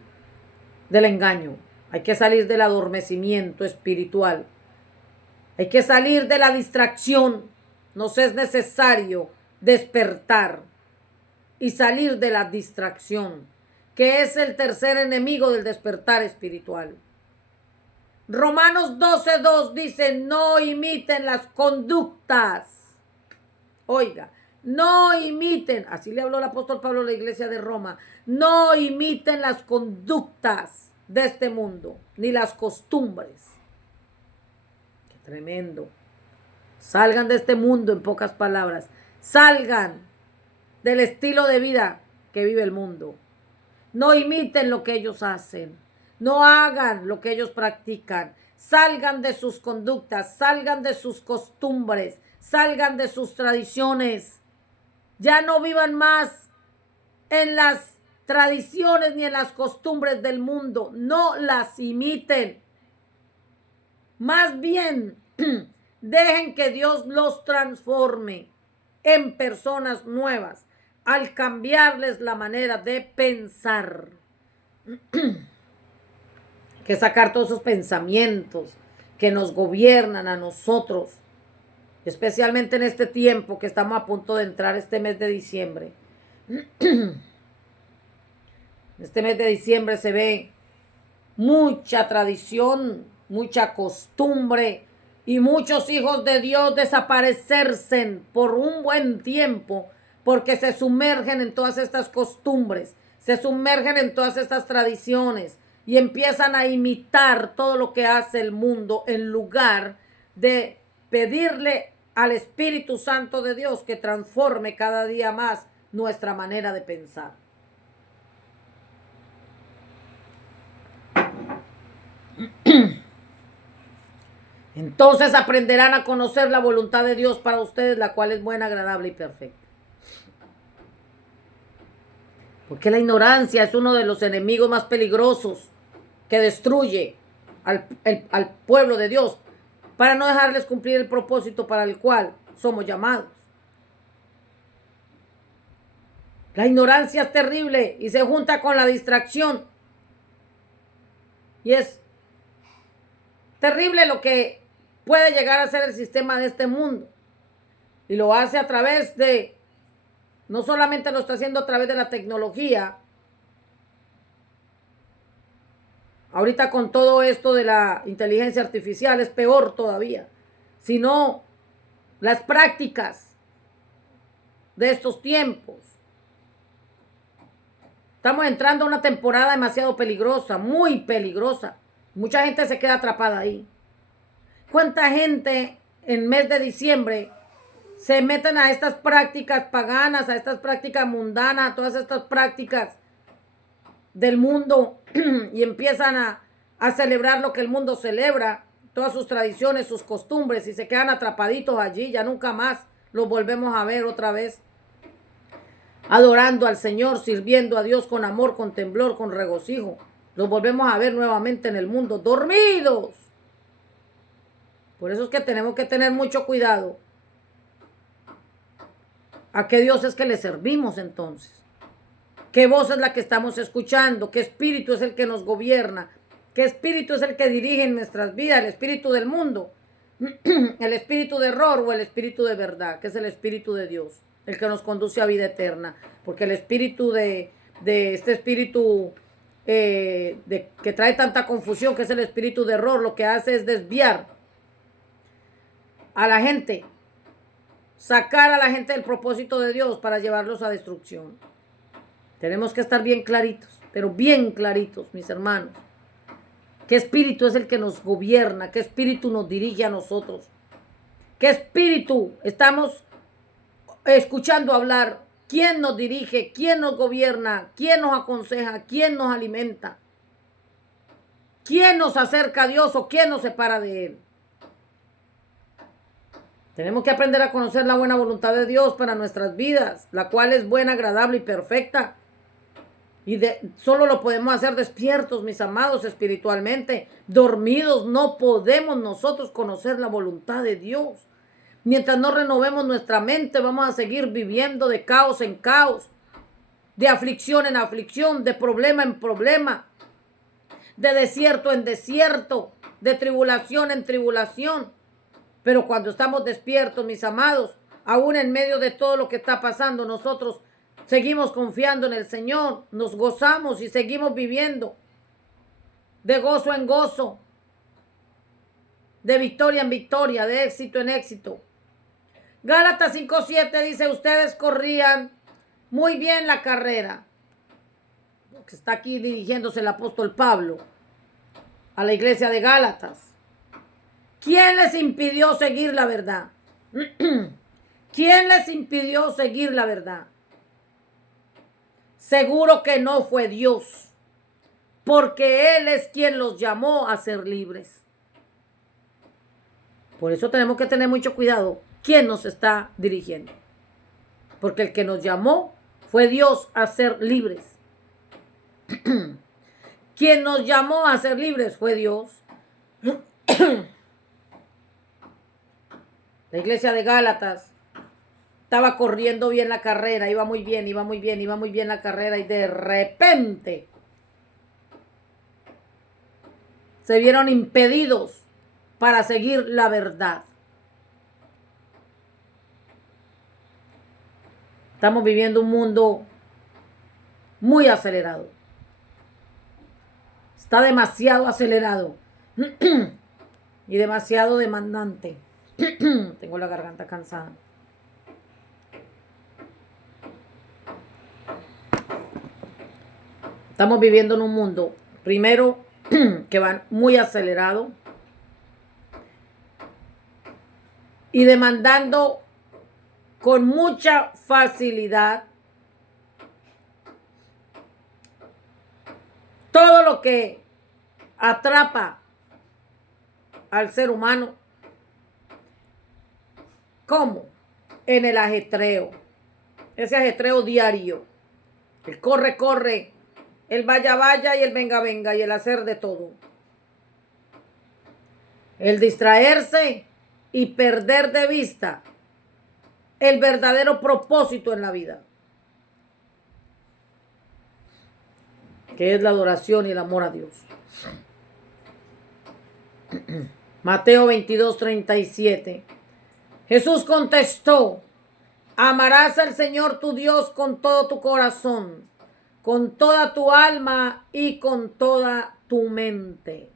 del engaño, hay que salir del adormecimiento espiritual, hay que salir de la distracción. Nos es necesario despertar y salir de la distracción, que es el tercer enemigo del despertar espiritual. Romanos 12:2 dice, no imiten las conductas. Oiga, no imiten, así le habló el apóstol Pablo a la iglesia de Roma, no imiten las conductas de este mundo, ni las costumbres. Qué tremendo. Salgan de este mundo, en pocas palabras. Salgan del estilo de vida que vive el mundo. No imiten lo que ellos hacen. No hagan lo que ellos practican. Salgan de sus conductas, salgan de sus costumbres, salgan de sus tradiciones. Ya no vivan más en las tradiciones ni en las costumbres del mundo. No las imiten. Más bien, dejen que Dios los transforme en personas nuevas al cambiarles la manera de pensar. Que sacar todos esos pensamientos que nos gobiernan a nosotros, especialmente en este tiempo que estamos a punto de entrar este mes de diciembre. En este mes de diciembre se ve mucha tradición, mucha costumbre y muchos hijos de Dios desaparecerse por un buen tiempo porque se sumergen en todas estas costumbres, se sumergen en todas estas tradiciones y empiezan a imitar todo lo que hace el mundo en lugar de pedirle al Espíritu Santo de Dios que transforme cada día más nuestra manera de pensar. Entonces aprenderán a conocer la voluntad de Dios para ustedes, la cual es buena, agradable y perfecta. Porque la ignorancia es uno de los enemigos más peligrosos que destruye al pueblo de Dios para no dejarles cumplir el propósito para el cual somos llamados. La ignorancia es terrible y se junta con la distracción. Y es Terrible lo que puede llegar a ser el sistema de este mundo. Y lo hace a través de, no solamente lo está haciendo a través de la tecnología, ahorita con todo esto de la inteligencia artificial es peor todavía, sino las prácticas de estos tiempos. Estamos entrando a una temporada demasiado peligrosa, muy peligrosa. Mucha gente se queda atrapada ahí. ¿Cuánta gente en mes de diciembre se meten a estas prácticas paganas, a estas prácticas mundanas, a todas estas prácticas del mundo y empiezan a celebrar lo que el mundo celebra, todas sus tradiciones, sus costumbres, y se quedan atrapaditos allí, ya nunca más los volvemos a ver otra vez, adorando al Señor, sirviendo a Dios con amor, con temblor, con regocijo? Los volvemos a ver nuevamente en el mundo, dormidos. Por eso es que tenemos que tener mucho cuidado. ¿A qué Dios es que le servimos entonces? ¿Qué voz es la que estamos escuchando? ¿Qué espíritu es el que nos gobierna? ¿Qué espíritu es el que dirige en nuestras vidas? ¿El espíritu del mundo? ¿El espíritu de error o el espíritu de verdad? Que es el espíritu de Dios, el que nos conduce a vida eterna. Porque el espíritu de este espíritu que trae tanta confusión, que es el espíritu de error, lo que hace es desviar a la gente, sacar a la gente del propósito de Dios para llevarlos a destrucción. Tenemos que estar bien claritos, pero bien claritos, mis hermanos. ¿Qué espíritu es el que nos gobierna? ¿Qué espíritu nos dirige a nosotros? ¿Qué espíritu estamos escuchando hablar? ¿Quién nos dirige? ¿Quién nos gobierna? ¿Quién nos aconseja? ¿Quién nos alimenta? ¿Quién nos acerca a Dios o quién nos separa de Él? Tenemos que aprender a conocer la buena voluntad de Dios para nuestras vidas, la cual es buena, agradable y perfecta. Y solo lo podemos hacer despiertos, mis amados, espiritualmente. Dormidos no podemos nosotros conocer la voluntad de Dios. Mientras no renovemos nuestra mente, vamos a seguir viviendo de caos en caos, de aflicción en aflicción, de problema en problema, de desierto en desierto, de tribulación en tribulación. Pero cuando estamos despiertos, mis amados, aún en medio de todo lo que está pasando, nosotros seguimos confiando en el Señor, nos gozamos y seguimos viviendo de gozo en gozo, de victoria en victoria, de éxito en éxito. Gálatas 5:7 dice, ustedes corrían muy bien la carrera. Que está aquí dirigiéndose el apóstol Pablo a la iglesia de Gálatas. ¿Quién les impidió seguir la verdad? ¿Quién les impidió seguir la verdad? Seguro que no fue Dios, porque Él es quien los llamó a ser libres. Por eso tenemos que tener mucho cuidado quién nos está dirigiendo. Porque el que nos llamó fue Dios a ser libres. Quien nos llamó a ser libres fue Dios. La iglesia de Gálatas estaba corriendo bien la carrera, iba muy bien la carrera, y de repente se vieron impedidos para seguir la verdad. Estamos viviendo un mundo muy acelerado. Está demasiado acelerado y demasiado demandante. Tengo la garganta cansada. Estamos viviendo en un mundo, primero, que va muy acelerado y demandando con mucha facilidad todo lo que atrapa al ser humano. ¿Cómo? En el ajetreo. Ese ajetreo diario. El corre, corre. El vaya, vaya y el venga, venga y el hacer de todo. El distraerse y perder de vista el verdadero propósito en la vida, que es la adoración y el amor a Dios. Mateo 22:37. Jesús contestó: amarás al Señor tu Dios con todo tu corazón, con toda tu alma y con toda tu mente.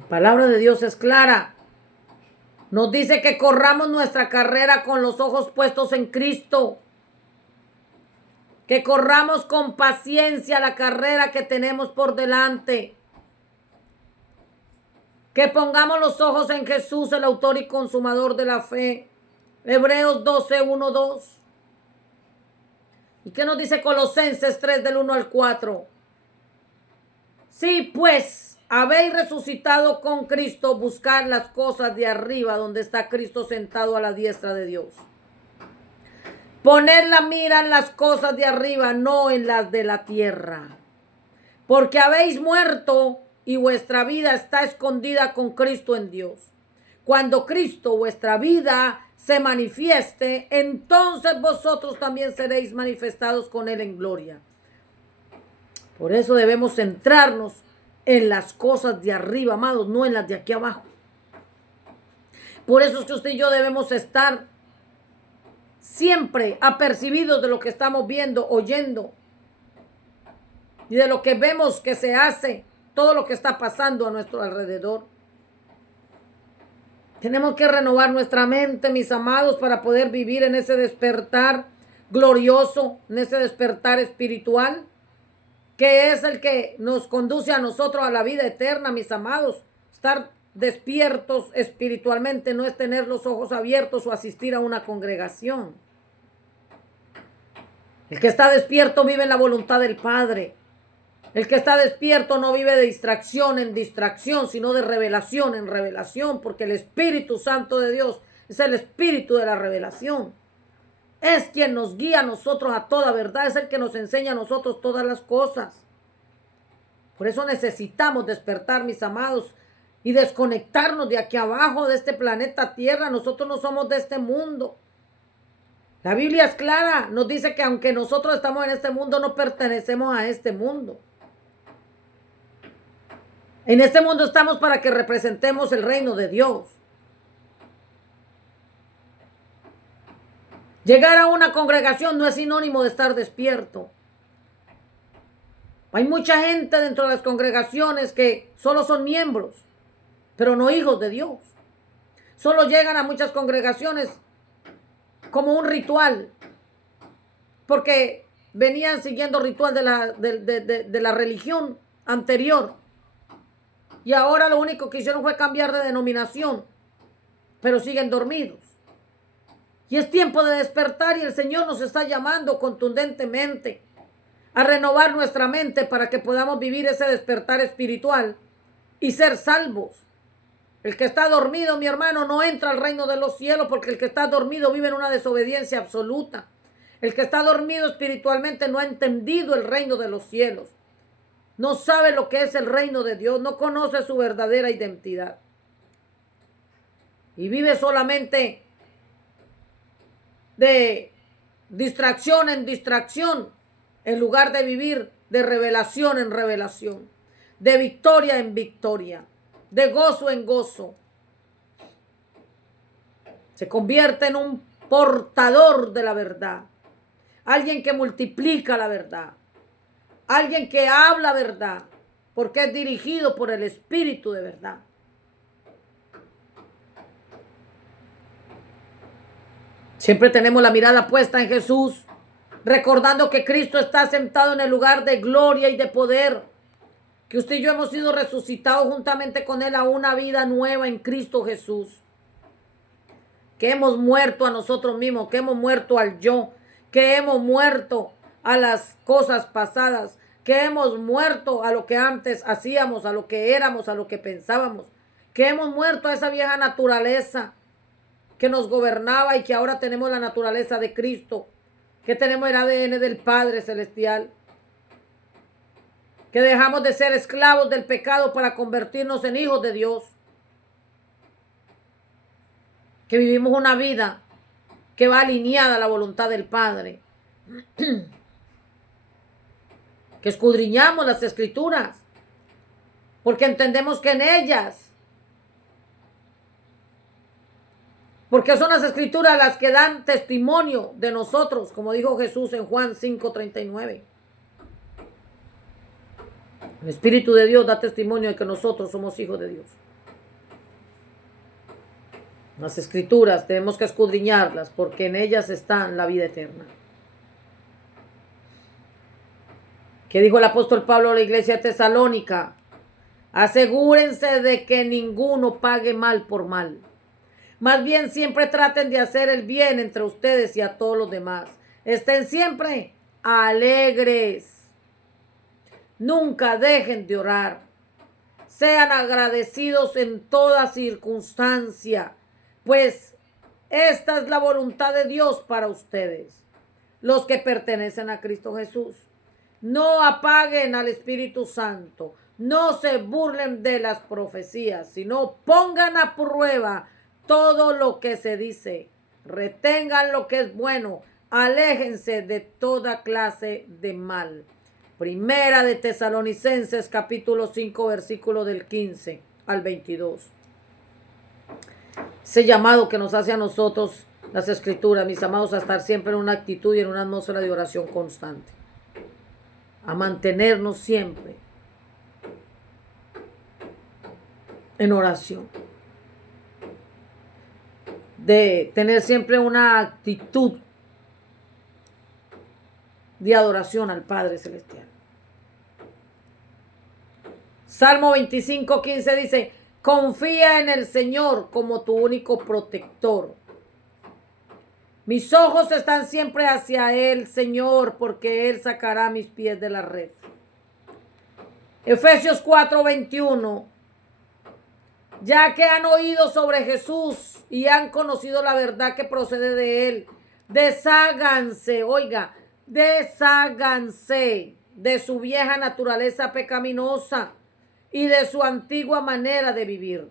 La palabra de Dios es clara. Nos dice que corramos nuestra carrera con los ojos puestos en Cristo. Que corramos con paciencia la carrera que tenemos por delante. Que pongamos los ojos en Jesús, el autor y consumador de la fe. Hebreos 12:1-2. ¿Y qué nos dice Colosenses 3 del 1 al 4? Sí, pues, habéis resucitado con Cristo, buscad las cosas de arriba, donde está Cristo sentado a la diestra de Dios. Poned la mira en las cosas de arriba, no en las de la tierra. Porque habéis muerto y vuestra vida está escondida con Cristo en Dios. Cuando Cristo, vuestra vida, se manifieste, entonces vosotros también seréis manifestados con Él en gloria. Por eso debemos centrarnos en las cosas de arriba, amados, no en las de aquí abajo. Por eso es que usted y yo debemos estar siempre apercibidos de lo que estamos viendo, oyendo y de lo que vemos que se hace, todo lo que está pasando a nuestro alrededor. Tenemos que renovar nuestra mente, mis amados, para poder vivir en ese despertar glorioso, en ese despertar espiritual, que es el que nos conduce a nosotros a la vida eterna, mis amados. Estar despiertos espiritualmente no es tener los ojos abiertos o asistir a una congregación. El que está despierto vive en la voluntad del Padre. El que está despierto no vive de distracción en distracción, sino de revelación en revelación, porque el Espíritu Santo de Dios es el espíritu de la revelación. Es quien nos guía a nosotros a toda verdad, es el que nos enseña a nosotros todas las cosas. Por eso necesitamos despertar, mis amados, y desconectarnos de aquí abajo, de este planeta Tierra. Nosotros no somos de este mundo. La Biblia es clara, nos dice que aunque nosotros estamos en este mundo, no pertenecemos a este mundo. En este mundo estamos para que representemos el reino de Dios. Llegar a una congregación no es sinónimo de estar despierto. Hay mucha gente dentro de las congregaciones que solo son miembros, pero no hijos de Dios. Solo llegan a muchas congregaciones como un ritual, porque venían siguiendo ritual de la religión anterior. Y ahora lo único que hicieron fue cambiar de denominación, pero siguen dormidos. Y es tiempo de despertar y el Señor nos está llamando contundentemente a renovar nuestra mente para que podamos vivir ese despertar espiritual y ser salvos. El que está dormido, mi hermano, no entra al reino de los cielos, porque el que está dormido vive en una desobediencia absoluta. El que está dormido espiritualmente no ha entendido el reino de los cielos. No sabe lo que es el reino de Dios, no conoce su verdadera identidad. Y vive solamente de distracción en distracción, en lugar de vivir de revelación en revelación, de victoria en victoria, de gozo en gozo. Se convierte en un portador de la verdad, alguien que multiplica la verdad, alguien que habla verdad, porque es dirigido por el Espíritu de verdad. Siempre tenemos la mirada puesta en Jesús, recordando que Cristo está sentado en el lugar de gloria y de poder, que usted y yo hemos sido resucitados juntamente con Él a una vida nueva en Cristo Jesús, que hemos muerto a nosotros mismos, que hemos muerto al yo, que hemos muerto a las cosas pasadas, que hemos muerto a lo que antes hacíamos, a lo que éramos, a lo que pensábamos, que hemos muerto a esa vieja naturaleza que nos gobernaba y que ahora tenemos la naturaleza de Cristo, que tenemos el ADN del Padre Celestial, que dejamos de ser esclavos del pecado para convertirnos en hijos de Dios, que vivimos una vida que va alineada a la voluntad del Padre, que escudriñamos las Escrituras porque entendemos que en ellas, porque son las escrituras las que dan testimonio de nosotros, como dijo Jesús en Juan 5:39. El Espíritu de Dios da testimonio de que nosotros somos hijos de Dios. Las escrituras tenemos que escudriñarlas porque en ellas está la vida eterna. ¿Qué dijo el apóstol Pablo a la iglesia tesalónica? Asegúrense de que ninguno pague mal por mal. Más bien siempre traten de hacer el bien entre ustedes y a todos los demás. Estén siempre alegres. Nunca dejen de orar. Sean agradecidos en toda circunstancia, pues esta es la voluntad de Dios para ustedes, los que pertenecen a Cristo Jesús. No apaguen al Espíritu Santo. No se burlen de las profecías, sino pongan a prueba todo lo que se dice. Retengan lo que es bueno. Aléjense de toda clase de mal. Primera de Tesalonicenses, capítulo 5, versículo del 15 al 22. Ese llamado que nos hace a nosotros las escrituras, mis amados, a estar siempre en una actitud y en una atmósfera de oración constante. A mantenernos siempre en oración. De tener siempre una actitud de adoración al Padre Celestial. Salmo 25:15 dice: confía en el Señor como tu único protector. Mis ojos están siempre hacia Él, Señor, porque Él sacará mis pies de la red. Efesios 4:21. Ya que han oído sobre Jesús y han conocido la verdad que procede de Él, desháganse, oiga, desháganse de su vieja naturaleza pecaminosa y de su antigua manera de vivir,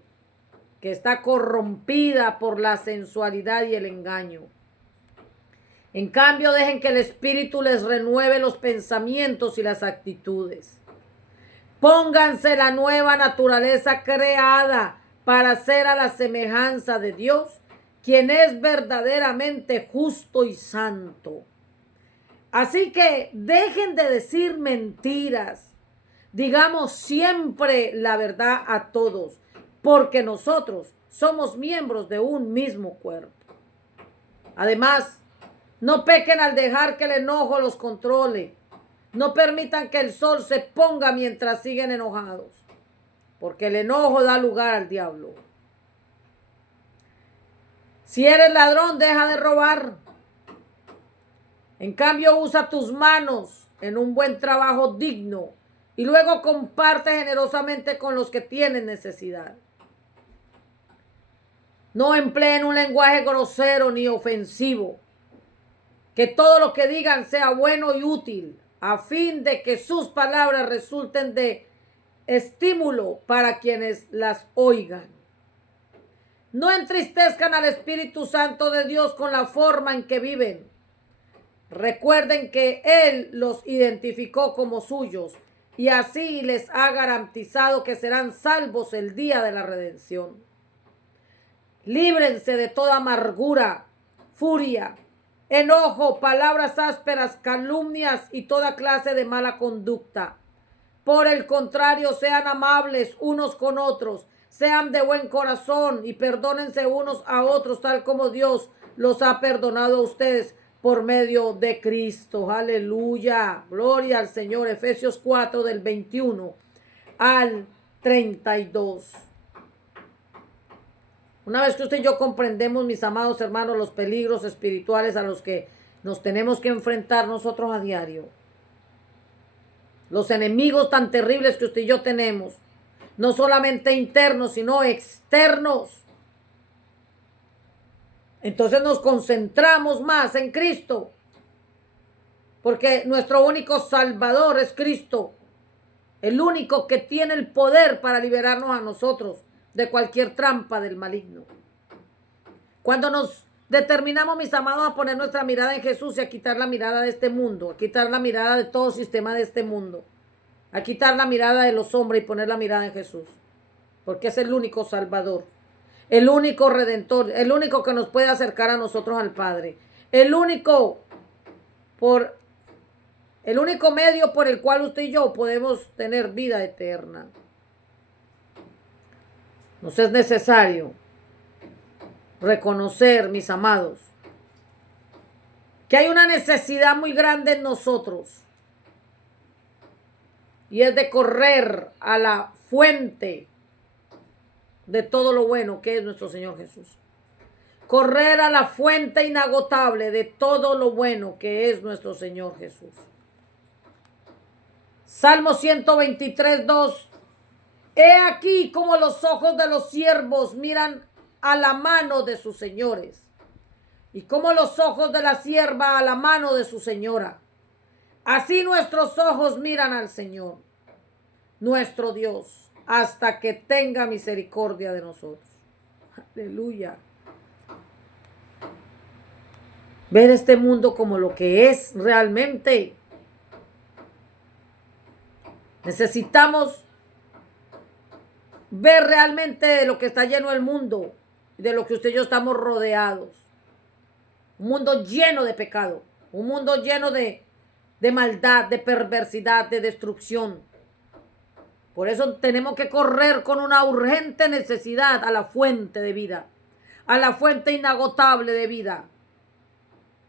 que está corrompida por la sensualidad y el engaño. En cambio, dejen que el Espíritu les renueve los pensamientos y las actitudes. Pónganse la nueva naturaleza creada para ser a la semejanza de Dios, quien es verdaderamente justo y santo. Así que dejen de decir mentiras. Digamos siempre la verdad a todos, porque nosotros somos miembros de un mismo cuerpo. Además, no pequen al dejar que el enojo los controle. No permitan que el sol se ponga mientras siguen enojados, porque el enojo da lugar al diablo. Si eres ladrón, deja de robar. En cambio, usa tus manos en un buen trabajo digno y luego comparte generosamente con los que tienen necesidad. No empleen un lenguaje grosero ni ofensivo. Que todo lo que digan sea bueno y útil, a fin de que sus palabras resulten de estímulo para quienes las oigan. No entristezcan al Espíritu Santo de Dios con la forma en que viven. Recuerden que Él los identificó como suyos y así les ha garantizado que serán salvos el día de la redención. Líbrense de toda amargura, furia, enojo, palabras ásperas, calumnias y toda clase de mala conducta. Por el contrario, sean amables unos con otros, sean de buen corazón y perdónense unos a otros, tal como Dios los ha perdonado a ustedes por medio de Cristo. Aleluya, gloria al Señor. Efesios 4 del 21 al 32. Una vez que usted y yo comprendemos, mis amados hermanos, los peligros espirituales a los que nos tenemos que enfrentar nosotros a diario, los enemigos tan terribles que usted y yo tenemos, no solamente internos, sino externos, entonces nos concentramos más en Cristo, porque nuestro único Salvador es Cristo, el único que tiene el poder para liberarnos a nosotros de cualquier trampa del maligno. Cuando nos determinamos, mis amados, a poner nuestra mirada en Jesús y a quitar la mirada de este mundo, a quitar la mirada de todo sistema de este mundo, a quitar la mirada de los hombres y poner la mirada en Jesús, porque es el único Salvador, el único Redentor, el único que nos puede acercar a nosotros al Padre, el único medio por el cual usted y yo podemos tener vida eterna. Nos es necesario reconocer, mis amados, que hay una necesidad muy grande en nosotros, y es de correr a la fuente de todo lo bueno que es nuestro Señor Jesús. Correr a la fuente inagotable de todo lo bueno que es nuestro Señor Jesús. Salmo 123, 2. He aquí como los ojos de los siervos miran a la mano de sus señores, y como los ojos de la sierva a la mano de su señora. Así nuestros ojos miran al Señor, nuestro Dios, hasta que tenga misericordia de nosotros. Aleluya. Ver este mundo como lo que es realmente. Necesitamos ver realmente de lo que está lleno el mundo, de lo que usted y yo estamos rodeados. Un mundo lleno de pecado, un mundo lleno de maldad, de perversidad, de destrucción. Por eso tenemos que correr con una urgente necesidad a la fuente de vida, a la fuente inagotable de vida,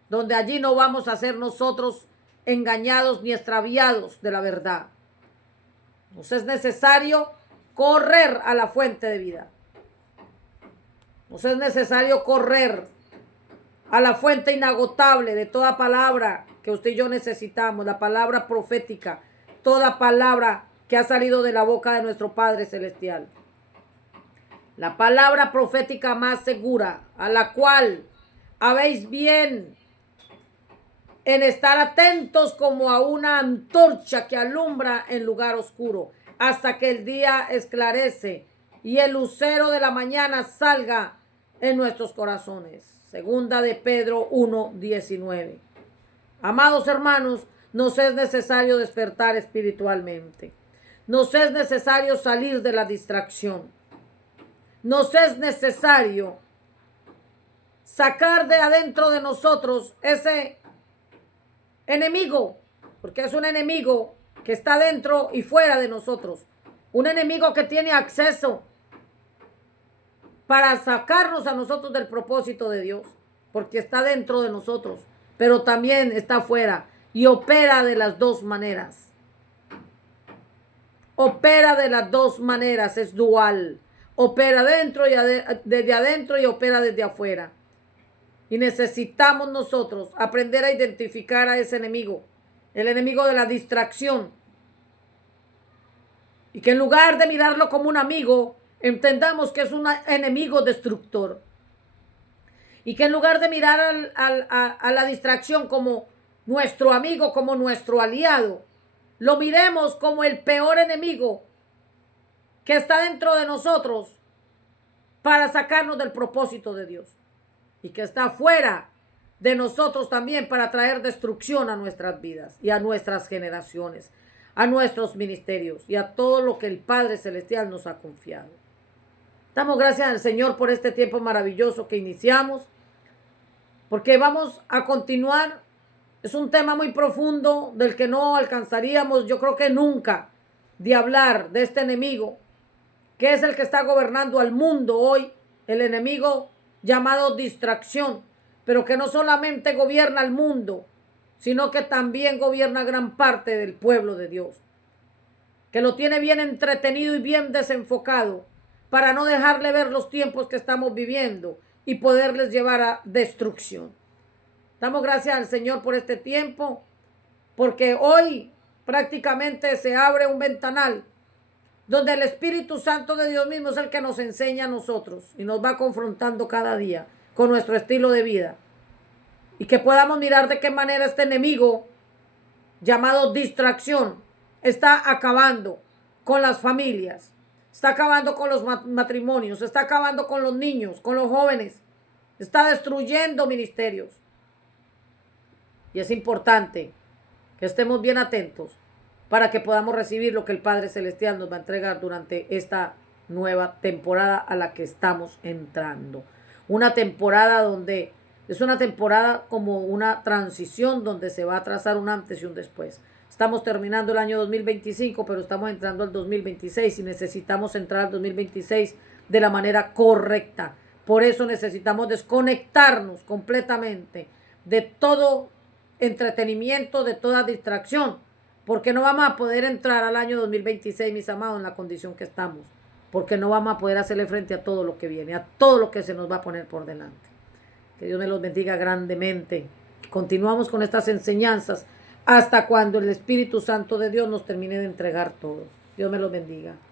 donde allí no vamos a ser nosotros engañados ni extraviados de la verdad. Nos es necesario correr a la fuente de vida. Nos es necesario correr a la fuente inagotable de toda palabra que usted y yo necesitamos, la palabra profética, toda palabra que ha salido de la boca de nuestro Padre Celestial. La palabra profética más segura, a la cual habéis bien en estar atentos como a una antorcha que alumbra en lugar oscuro, hasta que el día esclarece y el lucero de la mañana salga en nuestros corazones. Segunda de Pedro 1:19. Amados hermanos, nos es necesario despertar espiritualmente. Nos es necesario salir de la distracción. Nos es necesario sacar de adentro de nosotros ese enemigo, porque es un enemigo que está dentro y fuera de nosotros. Un enemigo que tiene acceso para sacarnos a nosotros del propósito de Dios, porque está dentro de nosotros, pero también está afuera y opera de las dos maneras. Opera de las dos maneras, es dual. Opera dentro y desde adentro y opera desde afuera. Y necesitamos nosotros aprender a identificar a ese enemigo, el enemigo de la distracción. Y que en lugar de mirarlo como un amigo, entendamos que es un enemigo destructor. Y que en lugar de mirar a la distracción como nuestro amigo, como nuestro aliado, lo miremos como el peor enemigo que está dentro de nosotros para sacarnos del propósito de Dios. Y que está fuera de nosotros también para traer destrucción a nuestras vidas y a nuestras generaciones, a nuestros ministerios y a todo lo que el Padre Celestial nos ha confiado. Damos gracias al Señor por este tiempo maravilloso que iniciamos, porque vamos a continuar. Es un tema muy profundo del que no alcanzaríamos, yo creo que nunca, de hablar de este enemigo, que es el que está gobernando al mundo hoy, el enemigo llamado distracción, pero que no solamente gobierna al mundo, sino que también gobierna gran parte del pueblo de Dios, que lo tiene bien entretenido y bien desenfocado para no dejarle ver los tiempos que estamos viviendo y poderles llevar a destrucción. Damos gracias al Señor por este tiempo, porque hoy prácticamente se abre un ventanal donde el Espíritu Santo de Dios mismo es el que nos enseña a nosotros y nos va confrontando cada día con nuestro estilo de vida. Y que podamos mirar de qué manera este enemigo llamado distracción está acabando con las familias, está acabando con los matrimonios, está acabando con los niños, con los jóvenes, está destruyendo ministerios. Y es importante que estemos bien atentos para que podamos recibir lo que el Padre Celestial nos va a entregar durante esta nueva temporada a la que estamos entrando. Una temporada donde es una temporada como una transición donde se va a trazar un antes y un después. Estamos terminando el año 2025, pero estamos entrando al 2026 y necesitamos entrar al 2026 de la manera correcta. Por eso necesitamos desconectarnos completamente de todo entretenimiento, de toda distracción, porque no vamos a poder entrar al año 2026, mis amados, en la condición que estamos, porque no vamos a poder hacerle frente a todo lo que viene, a todo lo que se nos va a poner por delante. Que Dios me los bendiga grandemente. Continuamos con estas enseñanzas hasta cuando el Espíritu Santo de Dios nos termine de entregar todo. Dios me los bendiga.